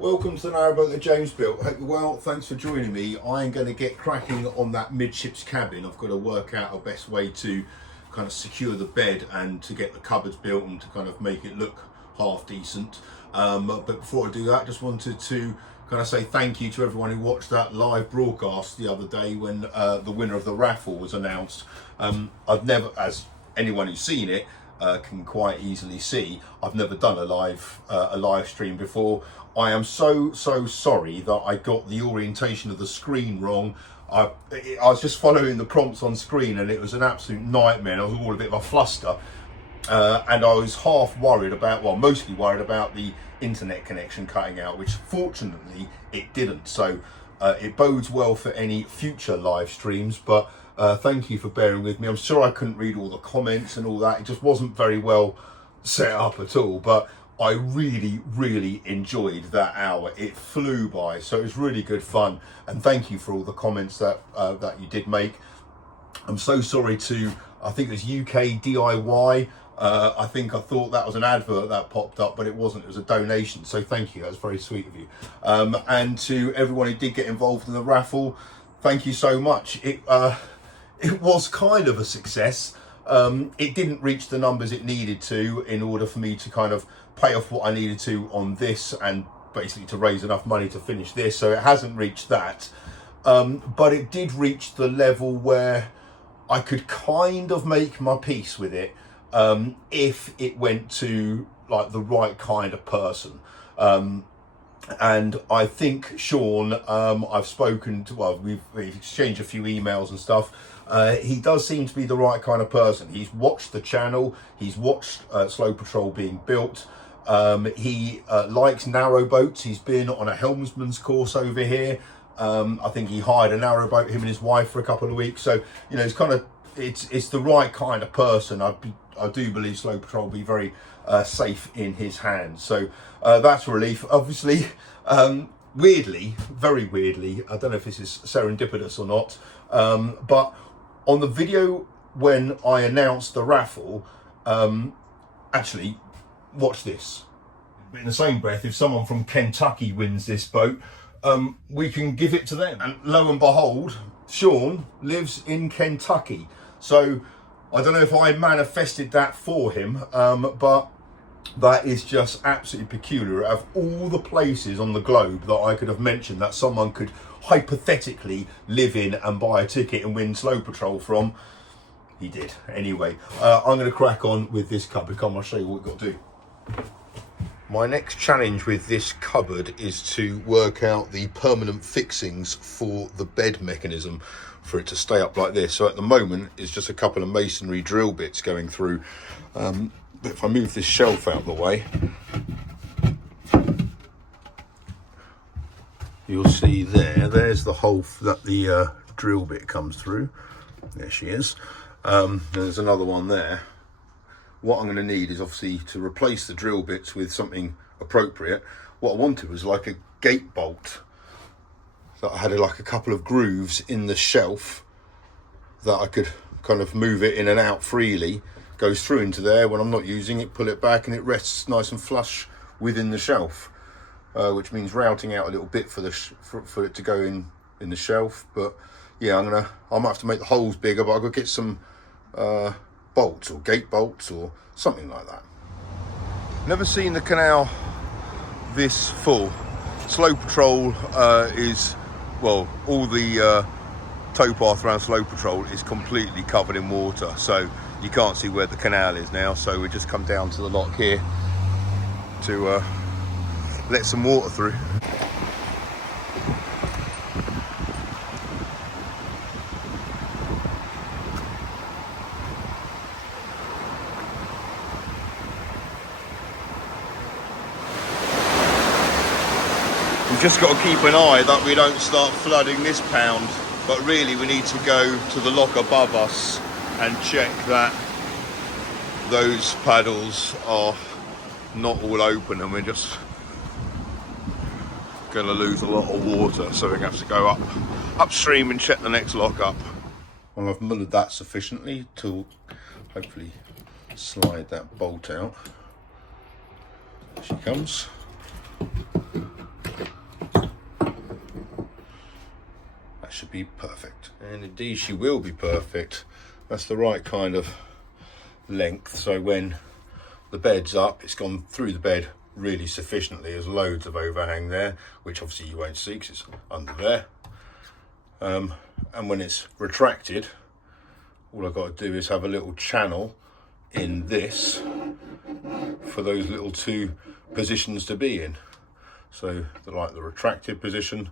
Welcome to the narrowboat that James built. Hope you're well. Thanks for joining me. I'm going to get cracking on that midships cabin. I've got to work out a best way to kind of secure the bed and to get the cupboards built and to kind of make it look half decent. But before I do that, I just wanted to kind of say thank you to everyone who watched that live broadcast the other day when the winner of the raffle was announced. I've never, as anyone who's seen it can quite easily see, I've never done a live stream before. I am so sorry that I got the orientation of the screen wrong. I was just following the prompts on screen and it was an absolute nightmare. I was all a bit of a fluster, and I was half worried about, well, mostly worried about the internet connection cutting out, which fortunately it didn't. So it bodes well for any future live streams, but thank you for bearing with me. I'm sure I couldn't read all the comments and all that. It just wasn't very well set up at all, but I really enjoyed that hour. It flew by, so it was really good fun. And thank you for all the comments that you did make. I'm so sorry to, I think it was UK DIY. I thought that was an advert that popped up, but it wasn't. It was a donation. So thank you. That was very sweet of you. And to everyone who did get involved in the raffle, thank you so much. It was kind of a success. It didn't reach the numbers it needed to in order for me to kind of pay off what I needed to on this and basically to raise enough money to finish this. So it hasn't reached that. But it did reach the level where I could kind of make my peace with it if it went to like the right kind of person. And I think Sean, I've spoken to, well, we've exchanged a few emails and stuff. He does seem to be the right kind of person. He's watched the channel. He's watched Slow Patrol being built. He likes narrowboats. He's been on a helmsman's course over here. I think he hired a narrowboat, him and his wife, for a couple of weeks. So, you know, it's kind of, it's the right kind of person. I do believe Slow Patrol will be very safe in his hands. So that's a relief. Obviously, weirdly, very weirdly, I don't know if this is serendipitous or not, but on the video when I announced the raffle, actually, watch this. But in the same breath, if someone from Kentucky wins this boat, we can give it to them. And lo and behold, Sean lives in Kentucky. So I don't know if I manifested that for him, but that is just absolutely peculiar. Of all the places on the globe that I could have mentioned that someone could hypothetically live in and buy a ticket and win Slow Patrol from, he did. Anyway, I'm going to crack on with this cupboard. Come on, I'll show you what we've got to do. My next challenge with this cupboard is to work out the permanent fixings for the bed mechanism for it to stay up like this. So at the moment, it's just a couple of masonry drill bits going through. But if I move this shelf out of the way, you'll see there's the hole that the drill bit comes through. There she is. There's another one there. What I'm going to need is obviously to replace the drill bits with something appropriate. What I wanted was like a gate bolt that I had like a couple of grooves in the shelf that I could kind of move it in and out freely, goes through into there when I'm not using it, pull it back and it rests nice and flush within the shelf, which means routing out a little bit for it to go in the shelf. But yeah, I might have to make the holes bigger, but I've got to get some bolts or gate bolts or something like that. Never seen the canal this full. Slow Patrol is, well, all the towpath around Slow Patrol is completely covered in water, so you can't see where the canal is now. So we just come down to the lock here to let some water through. We've just got to keep an eye that we don't start flooding this pound, but really we need to go to the lock above us and check that those paddles are not all open, and we're just going to lose a lot of water, so we're going to have to go upstream and check the next lock up. Well, I've mullered that sufficiently to hopefully slide that bolt out. There she comes. should be perfect. And indeed she will be perfect. That's the right kind of length, so when the bed's up, it's gone through the bed really sufficiently. There's loads of overhang there, which obviously you won't see because it's under there. And when it's retracted, all I've got to do is have a little channel in this for those little two positions to be in. So like the retracted position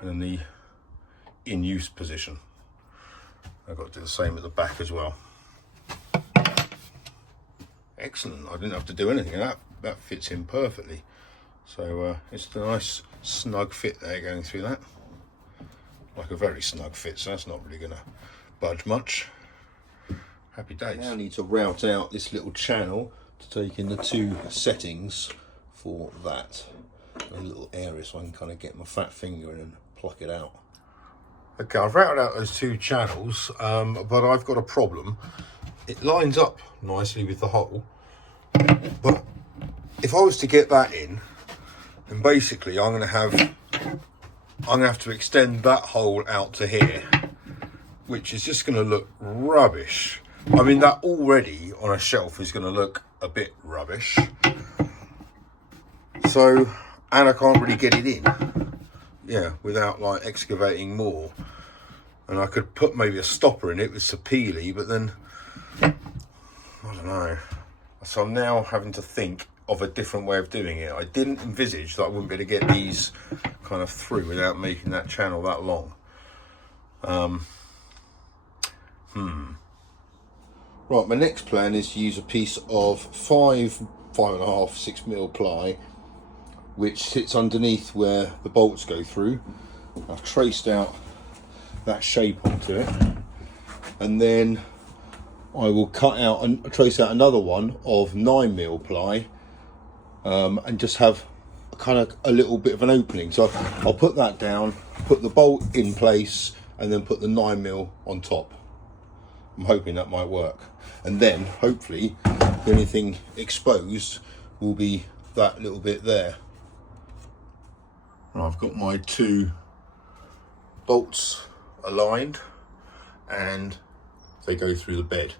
and then the in use position. I've got to do the same at the back as well. Excellent, I didn't have to do anything. That fits in perfectly. So it's a nice snug fit there going through that. Like a very snug fit, so that's not really going to budge much. Happy days. Now I need to route out this little channel to take in the two settings for that. A little area so I can kind of get my fat finger in and pluck it out. Okay, I've routed out those two channels, but I've got a problem. It lines up nicely with the hole, but if I was to get that in, then basically I'm going to have to extend that hole out to here, which is just going to look rubbish. I mean, that already on a shelf is going to look a bit rubbish. So, and I can't really get it in, yeah, without like excavating more. And I could put maybe a stopper in it with sapele, but then I don't know. So I'm now having to think of a different way of doing it. I didn't envisage that I wouldn't be able to get these kind of through without making that channel that long. Right, my next plan is to use a piece of 5.5, 6mm ply, which sits underneath where the bolts go through. I've traced out that shape onto it, and then I will cut out and trace out another one of 9mm ply, and just have kind of a little bit of an opening. So I'll put that down, put the bolt in place, and then put the 9mm on top. I'm hoping that might work, and then hopefully the only thing exposed will be that little bit there. I've got my two bolts aligned and they go through the bed.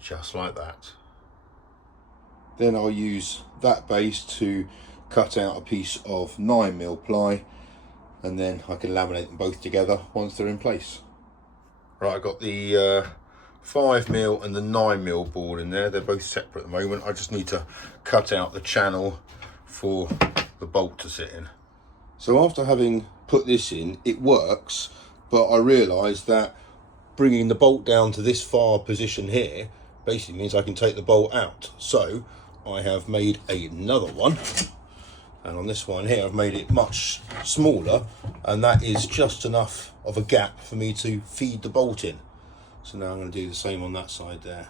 Just like that. Then I'll use that base to cut out a piece of 9mm ply, and then I can laminate them both together once they're in place. Right, I've got the 5mm and the 9mm board in there. They're both separate at the moment. I just need to cut out the channel for the bolt to sit in. So after having put this in, it works, but I realised that bringing the bolt down to this far position here basically means I can take the bolt out. So I have made another one, and on this one here I've made it much smaller, and that is just enough of a gap for me to feed the bolt in. So now I'm going to do the same on that side there.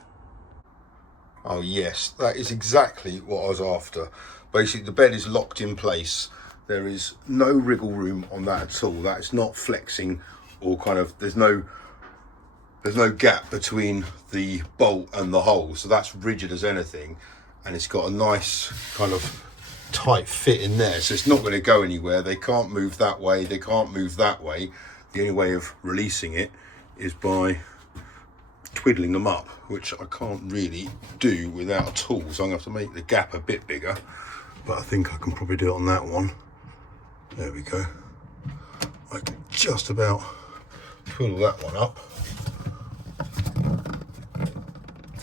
Oh yes, that is exactly what I was after. Basically the bed is locked in place. There is no wriggle room on that at all. That is not flexing, or kind of, there's no gap between the bolt and the hole. So that's rigid as anything, and it's got a nice kind of tight fit in there. So it's not going to go anywhere. They can't move that way, they can't move that way. The only way of releasing it is by twiddling them up, which I can't really do without a tool, so I'm going to have to make the gap a bit bigger, but I think I can probably do it on that one. There we go. I can just about twiddle that one up.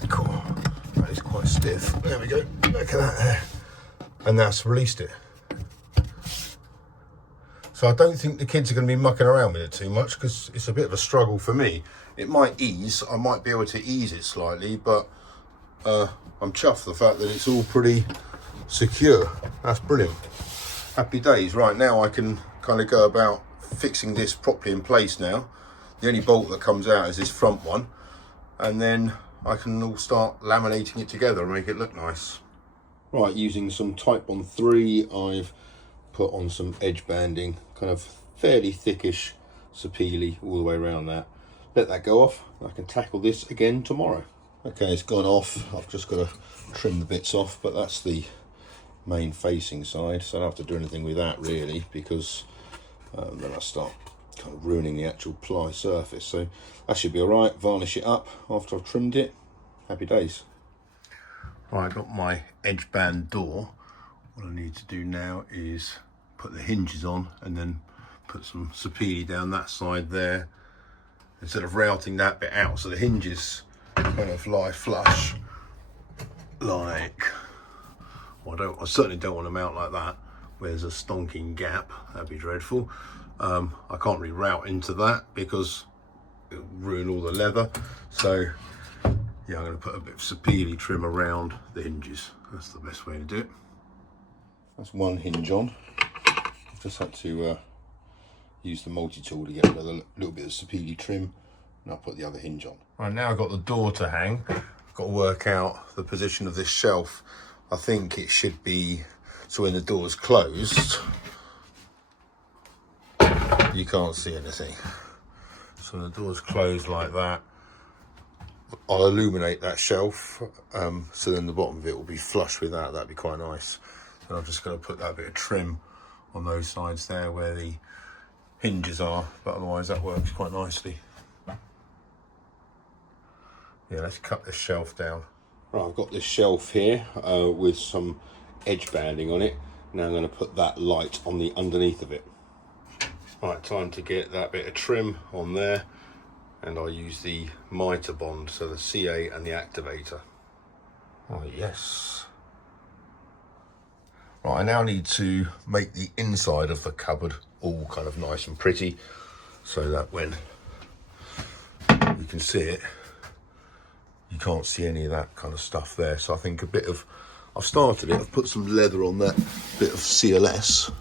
Cool. That is quite stiff. There we go. Look at that there. And that's released it. So I don't think the kids are going to be mucking around with it too much, because it's a bit of a struggle for me. It might ease, I might be able to ease it slightly, but I'm chuffed the fact that it's all pretty secure. That's brilliant. Happy days. Right, now I can kind of go about fixing this properly in place now. The only bolt that comes out is this front one, and then I can all start laminating it together and make it look nice. Right, using some Type 3, I've put on some edge banding, kind of fairly thickish sapele all the way around that. Let that go off. I can tackle this again tomorrow. Okay, it's gone off. I've just got to trim the bits off, but that's the main facing side, so I don't have to do anything with that really, because then I start kind of ruining the actual ply surface. So that should be all right. Varnish it up after I've trimmed it. Happy days. Right, I've got my edge band door. What I need to do now is put the hinges on and then put some sapele down that side there, instead of routing that bit out, so the hinges kind of lie flush, like, well, I certainly don't want them out like that where there's a stonking gap. That'd be dreadful. I can't reroute into that because it'll ruin all the leather. So yeah, I'm going to put a bit of sapele trim around the hinges. That's the best way to do it. That's one hinge on. I've just had to use the multi-tool to get rid of a little bit of sapele trim, and I'll put the other hinge on. Right, now I've got the door to hang. I've got to work out the position of this shelf. I think it should be so when the door's closed, you can't see anything. So when the door's closed like that, I'll illuminate that shelf, so then the bottom of it will be flush with that. That'd be quite nice. And I'm just going to put that bit of trim on those sides there where the hinges are, but otherwise that works quite nicely. Yeah, let's cut this shelf down. Right, I've got this shelf here with some edge banding on it. Now I'm going to put that light on the underneath of it. Right, time to get that bit of trim on there, and I'll use the mitre bond, so the CA and the activator. Oh yes. Right, I now need to make the inside of the cupboard all kind of nice and pretty, so that when you can see it, you can't see any of that kind of stuff there. So I think I've started it, I've put some leather on that bit of CLS,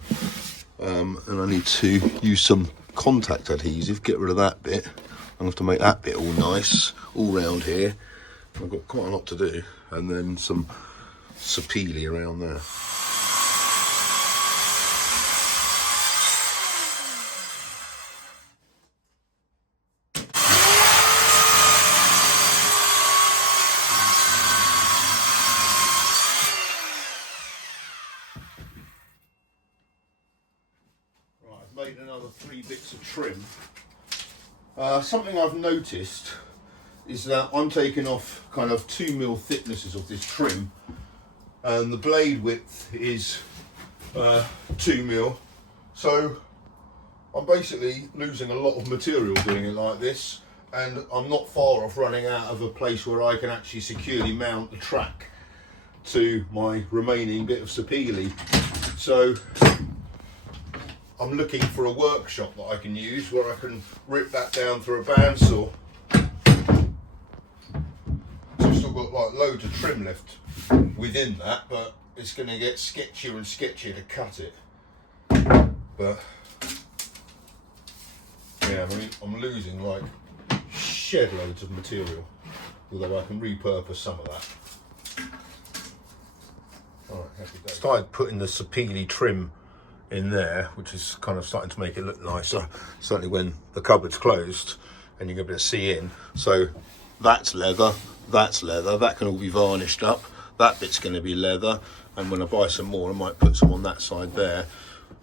and I need to use some contact adhesive, get rid of that bit. I'm going to have to make that bit all nice, all round here. I've got quite a lot to do, and then some sapele around there. Made another 3 bits of trim. Something I've noticed is that I'm taking off kind of 2mm thicknesses of this trim, and the blade width is 2mm, so I'm basically losing a lot of material doing it like this, and I'm not far off running out of a place where I can actually securely mount the track to my remaining bit of sapele. So I'm looking for a workshop that I can use where I can rip that down through a bandsaw. So I've still got like loads of trim left within that, but it's going to get sketchier and sketchier to cut it. But yeah, I mean, I'm losing like shed loads of material, although I can repurpose some of that. Alright, happy days. Started putting the sapele trim in there, which is kind of starting to make it look nicer, certainly when the cupboard's closed and you're going to be able to see in. So that's leather, that can all be varnished up, that bit's going to be leather, and when I buy some more I might put some on that side there.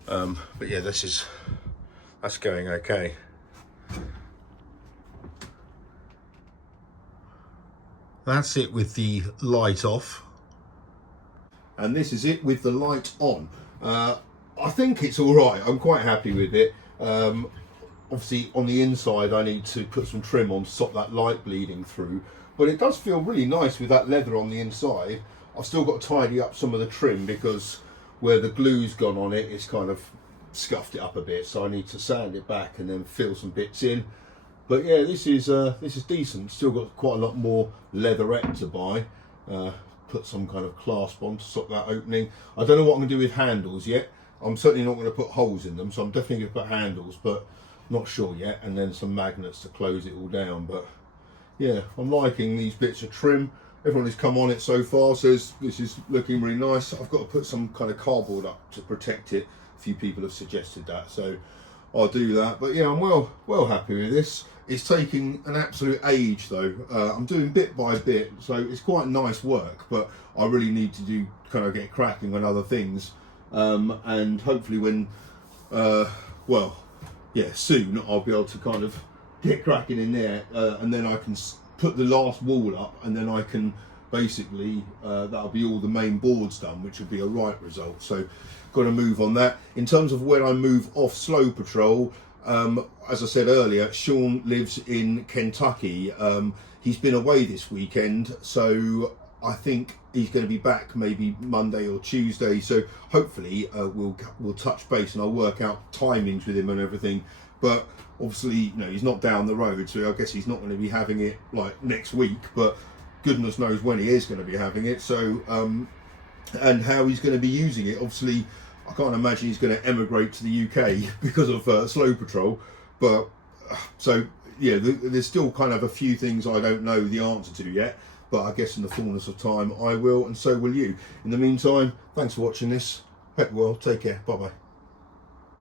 But yeah, that's going okay. That's it with the light off, and this is it with the light on. I think it's all right. I'm quite happy with it. Obviously on the inside I need to put some trim on to stop that light bleeding through, but it does feel really nice with that leather on the inside. I've still got to tidy up some of the trim because where the glue's gone on it, it's kind of scuffed it up a bit, so I need to sand it back and then fill some bits in. But yeah, this is decent. Still got quite a lot more leatherette to buy. Put some kind of clasp on to stop that opening. I don't know what I'm going to do with handles yet. I'm certainly not going to put holes in them, so I'm definitely going to put handles, but not sure yet. And then some magnets to close it all down. But yeah, I'm liking these bits of trim. Everyone who's come on it so far says this is looking really nice. I've got to put some kind of cardboard up to protect it. A few people have suggested that, so I'll do that. But yeah, I'm well happy with this. It's taking an absolute age though. I'm doing bit by bit, so it's quite nice work, but I really need to do kind of get cracking on other things, and hopefully when well, yeah, soon I'll be able to kind of get cracking in there, and then I can put the last wall up, and then I can basically that'll be all the main boards done, which will be a right result. So got to move on that. In terms of when I move off Slow Patrol, as I said earlier, Sean lives in Kentucky. He's been away this weekend, so I think he's going to be back maybe Monday or Tuesday. So hopefully we'll touch base and I'll work out timings with him and everything. But obviously, you know, he's not down the road, so I guess he's not going to be having it like next week. But goodness knows when he is going to be having it. So and how he's going to be using it. Obviously, I can't imagine he's going to emigrate to the UK because of Slow Patrol. But so yeah, there's still kind of a few things I don't know the answer to yet. But I guess in the fullness of time I will, and so will you. In the meantime, thanks for watching this. Hope you well. Take care. Bye bye.